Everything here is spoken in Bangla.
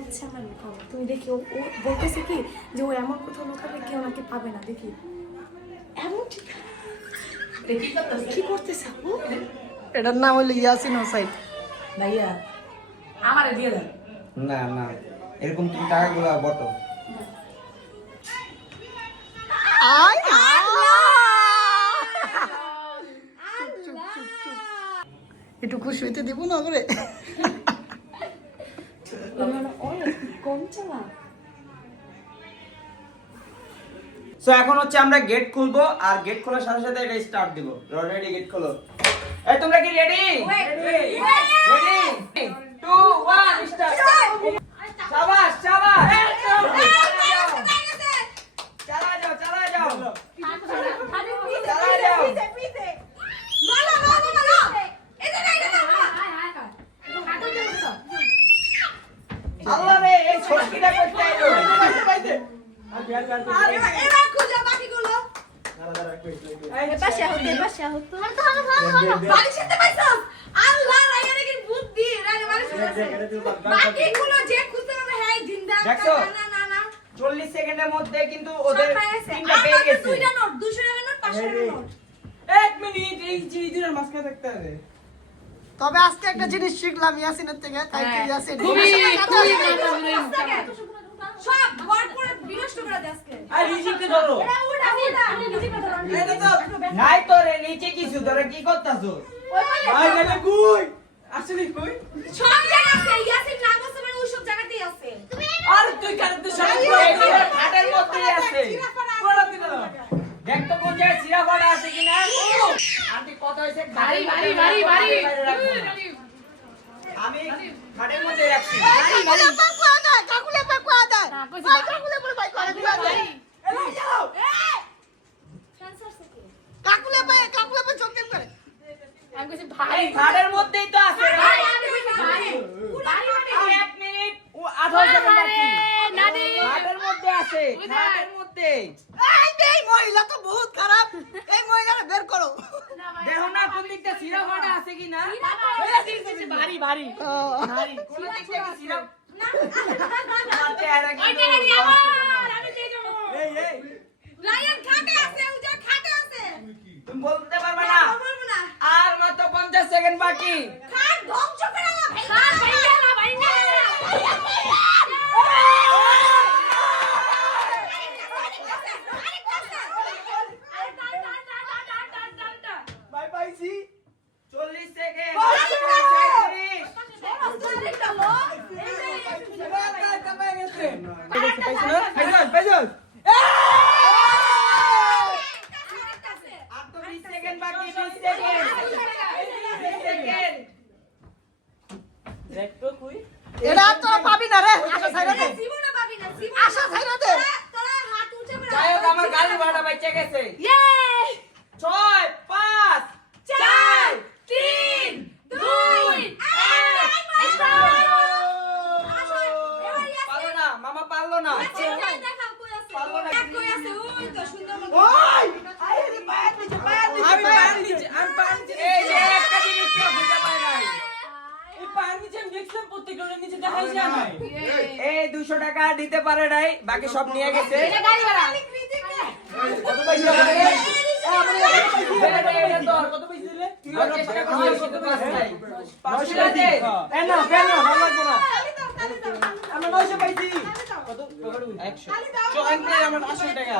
হচ্ছে আমার লুকাবো তুমি দেখি ও ও বলতেছে কি যে ও এমন কোথাও লুকাবে কেউ নাকি পাবে না দেখি। এমন ঠিক কি করতেছে এটার নাম হলো ইয়াসিন হোসাইন। ভাইয়া আমারে দিয়ে দেন। না না এরকম তুমি টাকাগুলো বটো। আয়। একটু খুশি হইতে দিব না করে মানে অনেক চালা। সো এখন হচ্ছে আমরা গেট খুলবো আর গেট খোলার সাথে সাথে এটা স্টার্ট দিব। রেডি গেট খোলো। এই তোমরা কি রেডি রেডি 2 1 স্টার্ট শাবাশ শাবাশ চালা যাও চালা যাও চালা যাও আল্লাহ রে ছটকিটা করতে আইলো পাশে হতে পাশে হতো দেখছ? চল্লিশ সেকেন্ডের মধ্যে কিন্তু ওদের তিনটা পেয়ে গেছে। এক মিনিট এই যে এই দুটার মাঝখানে থাকতে হবে। তবে আজকে একটা জিনিস শিখলাম ইয়াসিনের থেকে তাই কি ইয়াসিন। খুবই খুবই সব ঘর পুরো বিনষ্ট করে দে আজকে। আর রিজিকে ধরো। এটা তো নাই তো নিচে কিছু তোরা কি করতাছো? ভাই গেলে কই? আসলে কই? সব জায়গাতে ইয়াসিন নাম আছে মানে ওই সব জায়গাতেই আছে। আর তুই কাটতে সব খাটের মধ্যেই আছে। কোলা দিল। দেখ তো কোন জায়গায় সিরা ফাটা আছে কিনা। আন্টি কত হয়েছে? বাড়ি বাড়ি বাড়ি বাড়ি। আমি ঘাটের মধ্যে রাখছি কাকুলে পাকুয়া দেয় কাকুলে দেয় ভাই ভাই করে এলাই যাও ক্যান্সার কাকুলে পায় কাকুলে পায় চোখ টিপ করে এই খাটের মধ্যেই তো আছে ভাই আমি ভাই এক মিনিট ও আঠারো সেকেন্ড বাকি মধ্যে আছে। খাটের মধ্যে। এই মহিলা তো বহুত খারাপ। এই মহিলারে বের করো। দেখো না কোন দিকটা সিরা ফাটা আছে কিনা? বাড়ি বাড়ি ও, কোন দিকটা কি সিরা না। আর আমি দিয়ে যাব এই এই। লায়ন খাটে আছে উজা খাটে আছে। তুমি বলতে পারবে না আর মাত্র পঞ্চাশ সেকেন্ড বাকি। খাট ধ্বংস করে না ভাই খাট ভাইয়া না ভাই না বাই পাইছি চল্লিশ সেকেন্ড সেকেন্ড বাকি বিশ সেকেন্ড সেকেন্ড দেখ কই কুই তো পাবি না রে। আশা ছাইরা দে। জীবনে পাবি না জীবনে আশা ছাইরা দে। তোরা হাত উঠে যাই হোক আমার গাড়ি ভাড়া বেঁচে গেছে। ইয়ে ছয় পাঁচ চার তিন দুই এক পারল না মামা পারল না দেখাও কই আছে পারল না। কই আছে ওই তো সুন্দর মতো ওই আমি পানি নিচে আমি পানি নিচে এই যে একটা জিনিস কেউ খুঁজে পায় নাই এই পানি নিচে আমি দেখছিলাম প্রত্যেকটা নিচে দেখাই যায় নাই এই দুশো টাকা দিতে পারে নাই বাকি সব নিয়ে গেছে গাড়ি ভাড়া কত পয়সা লাগে? কত পয়সা দিলে কিন্তু পাস নাই। পাঁচশো টাকা দে। না ফেল না ভালো লাগবে না আমরা নয়শো পাইছি কত একশো চল আমি আমার আটশো টাকা